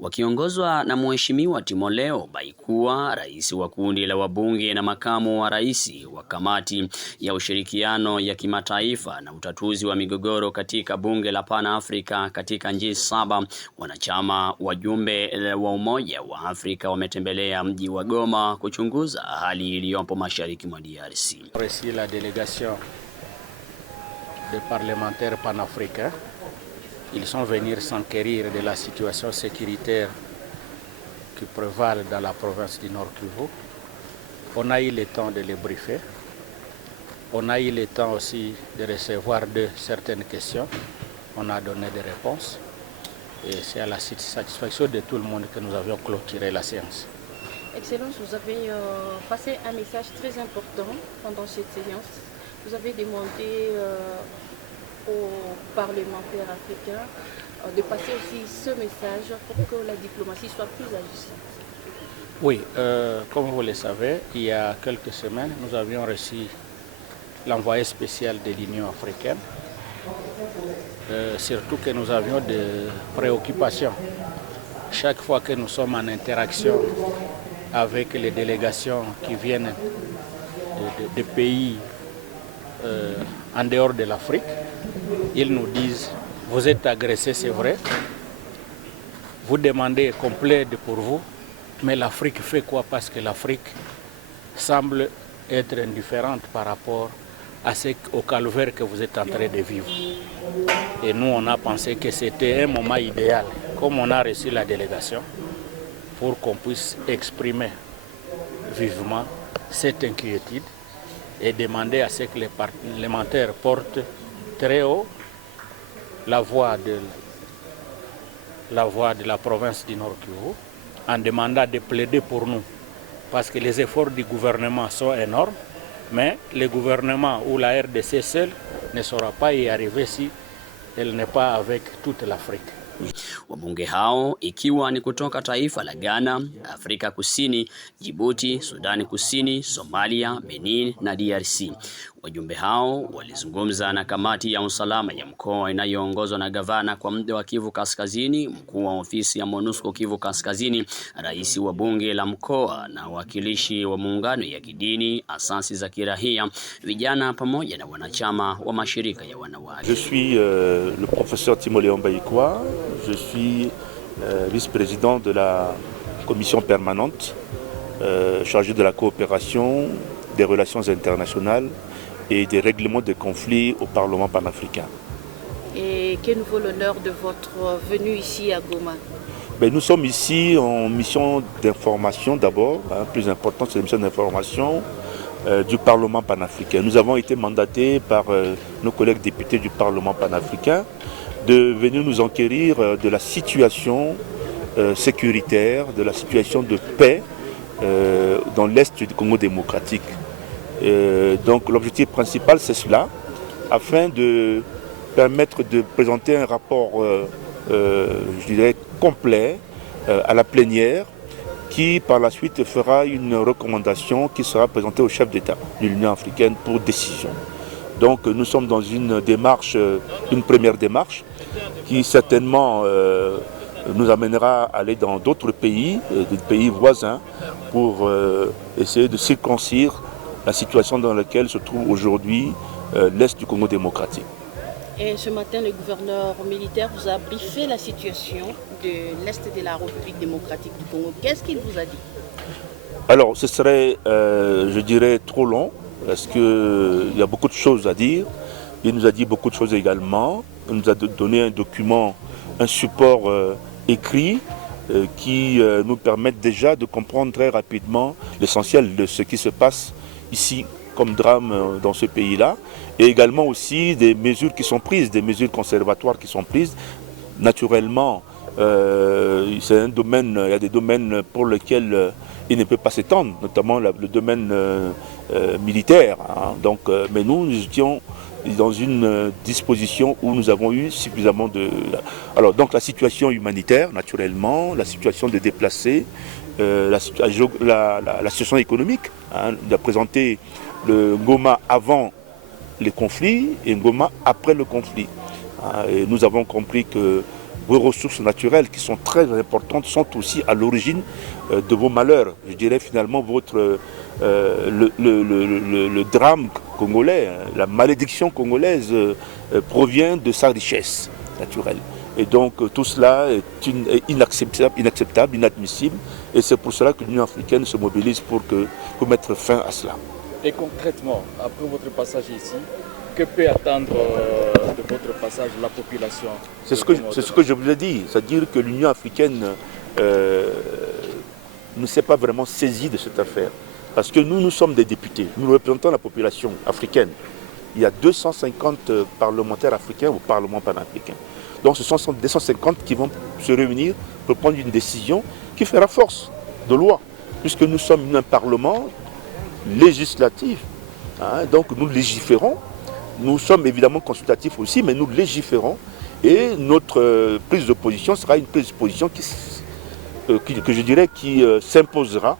wakiongozwa na Mheshimiwa Timotheo Baikua, rais wa kundi la wabunge na makamu wa rais wa kamati ya ushirikiano ya kimataifa na utatuzi wa migogoro katika bunge la Pan-Afrika katika nchi 7 wanachama. Wajumbe wa Umoja wa Afrika wametembelea mji wa Goma kuchunguza hali iliyopo mashariki mwa DRC. La délégation des parlementaires panafricains, ils sont venus s'enquérir de la situation sécuritaire qui prévale dans la province du Nord Kivu. On a eu le temps de les briefer. On a eu le temps aussi de recevoir de certaines questions. On a donné des réponses. Et c'est à la satisfaction de tout le monde que nous avions clôturé la séance. Excellence, vous avez passé un message très important pendant cette séance. Vous avez demandé aux parlementaires africains de passer aussi ce message pour que la diplomatie soit plus agissante. Oui, comme vous le savez, il y a quelques semaines, nous avions reçu l'envoyé spécial de l'Union africaine. Surtout que nous avions des préoccupations. Chaque fois que nous sommes en interaction avec les délégations qui viennent de pays en dehors de l'Afrique, ils nous disent: vous êtes agressés, c'est vrai, vous demandez qu'on plaide pour vous, mais l'Afrique fait quoi? Parce que l'Afrique semble être indifférente par rapport au calvaire que vous êtes en train de vivre. Et nous, on a pensé que c'était un moment idéal, comme on a reçu la délégation, pour qu'on puisse exprimer vivement cette inquiétude et demander à ce que les parlementaires portent très haut la voix de la province du Nord Kivu en demandant de plaider pour nous. Parce que les efforts du gouvernement sont énormes, mais le gouvernement ou la RDC seule ne saura pas y arriver si elle n'est pas avec toute l'Afrique. Wabunge hao ikiwa ni kutoka taifa la Ghana, Afrika Kusini, Djibouti, Sudani Kusini, Somalia, Benin na DRC. Wajumbe hao walizungumza na kamati ya usalama ya mkoa inayoongozwa na gavana kwa muda wa Kivu Kaskazini, mkuu wa ofisi ya MONUSCO Kivu Kaskazini, rais wa bunge la mkoa na wakilishi wa muungano ya kidini, asasi za kirahia, vijana pamoja na wanachama wa mashirika ya wanawake. Je suis le professeur Timotheo Baikua. Je suis vice-président de la commission permanente chargée de la coopération, des relations internationales et des règlements de conflits au Parlement panafricain. Et que nous vaut l'honneur de votre venue ici à Goma? Nous sommes ici en mission d'information d'abord, plus important c'est la mission d'information du Parlement panafricain. Nous avons été mandatés par nos collègues députés du Parlement panafricain de venir nous enquérir de la situation sécuritaire, de la situation de paix dans l'Est du Congo démocratique. Donc l'objectif principal c'est cela, afin de permettre de présenter un rapport je dirais complet à la plénière, qui par la suite fera une recommandation qui sera présentée au chef d'État de l'Union africaine pour décision. Donc nous sommes dans une démarche, une première démarche qui certainement nous amènera à aller dans d'autres pays, des pays voisins, pour essayer de circonscrire la situation dans laquelle se trouve aujourd'hui l'Est du Congo démocratique. Et ce matin, le gouverneur militaire vous a briefé la situation de l'Est de la République démocratique du Congo. Qu'est-ce qu'il vous a dit? Alors, ce serait, je dirais, trop long, parce qu'il y a beaucoup de choses à dire. Il nous a dit beaucoup de choses également. Il nous a donné un document, un support écrit qui nous permettent déjà de comprendre très rapidement l'essentiel de ce qui se passe ici comme drame dans ce pays-là, et également aussi des mesures qui sont prises, des mesures conservatoires qui sont prises. Naturellement, c'est un domaine, il y a des domaines pour lesquels il ne peut pas s'étendre, notamment le domaine militaire. Donc, mais nous étions dans une disposition où nous avons eu suffisamment de... Alors, donc la situation humanitaire, naturellement, la situation des déplacés, la situation économique, de présenter le Goma avant les conflits et Goma après le conflit. Et nous avons compris que vos ressources naturelles qui sont très importantes sont aussi à l'origine de vos malheurs. Je dirais finalement le drame congolais, la malédiction congolaise provient de sa richesse naturelle. Et donc tout cela est inacceptable, inadmissible. Et c'est pour cela que l'Union africaine se mobilise pour mettre fin à cela. Et concrètement, après votre passage ici, que peut attendre de votre passage la population? C'est ce que je vous ai dit, c'est-à-dire que l'Union africaine ne s'est pas vraiment saisie de cette affaire. Parce que nous sommes des députés, nous représentons la population africaine. Il y a 250 parlementaires africains au Parlement panafricain. Donc ce sont 250 qui vont se réunir pour prendre une décision qui fera force de loi, puisque nous sommes un Parlement législatif. Donc nous légiférons. Nous sommes évidemment consultatifs aussi, mais nous légiférons. Et notre prise de position sera une prise de position qui s'imposera.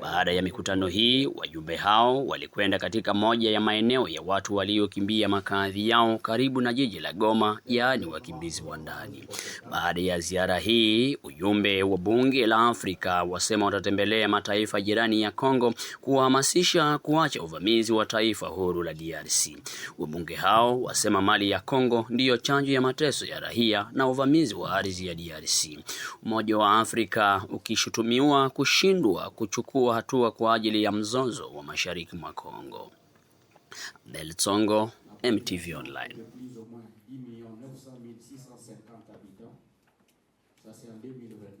Baada ya mikutano hii, wajumbe hao walikwenda katika moja ya maeneo ya watu waliokimbia makazi yao karibu na jiji la Goma, yaani wakimbizi wa ndani. Baada ya ziara hii, ujumbe wa bunge la Afrika wasema watatembelea mataifa jirani ya Kongo kuhamasisha kuacha uvamizi wa taifa huru la DRC. Wabunge hao wasema mali ya Kongo ndiyo chanzo ya mateso ya raia na uvamizi wa ardhi ya DRC. Umoja wa Afrika ukishutumiwa kushindwa kuchukua hatua kwa ajili ya mzozo wa mashariki mwa Kongo. Abel Tsongo, MTV Online. Ça c'est en 2020.